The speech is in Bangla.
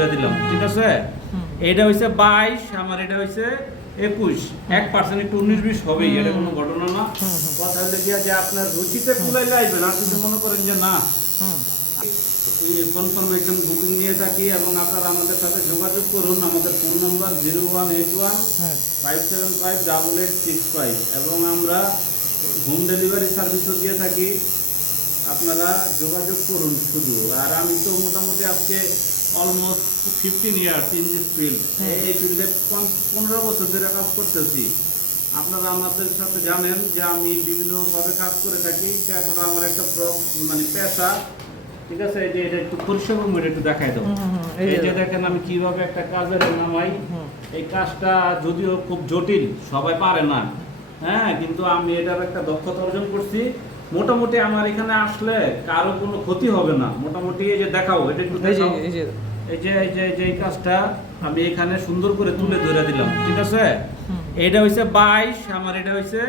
ধরে দিলাম ঠিক আছে? এটা হইছে বাইশ আমার এটা হইছে একুশ। এক পার্সেন্ট একটু উনিশ বিশ হবেই এটা কোনো ঘটনা না। কথা হলে গিয়া যে আপনার রুচিতে কুলাইলে আসবেন আর যদি মনে করেন যে না। কনফার্মেশন বুকিং নিয়ে থাকি এবং আপনারা আমাদের সাথে যোগাযোগ করুন আমাদের phone number zero one eight one five seven five double eight six five. এবং আমরা হোম ডেলিভারি সার্ভিসও দিয়ে থাকি। আপনারা যোগাযোগ করুন শুধু। আর আমি তো মোটামুটি আজকে almost fifteen years in this field এই ফিল্ডে পনেরো বছর ধরে কাজ করতেছি। আপনারা আমাদের সাথে জানেন যে আমি বিভিন্নভাবে কাজ করে থাকি। ট্যাটুটা আমার একটা মানে পেশা। ঠিক আছে? এই যে এটা একটু পরিশ্রম করে একটু দেখাই দেবো এই যে দেখেন আমি কীভাবে একটা কাজের নামাই। এই কাজটা যদিও খুব জটিল সবাই পারে না। হ্যাঁ কিন্তু আমি এটার একটা দক্ষতা অর্জন করছি। মোটামুটি আমার এখানে আসলে কারও কোনো ক্ষতি হবে না। মোটামুটি এই যে দেখাও এটা একটু এই যে দেখাও। এই যে। এই যে এই যে এই যে এই কাজটা আমি এখানে সুন্দর করে তুলে ধরে দিলাম ঠিক আছে? এটা হইছে বাইশ আমার এটা হইছে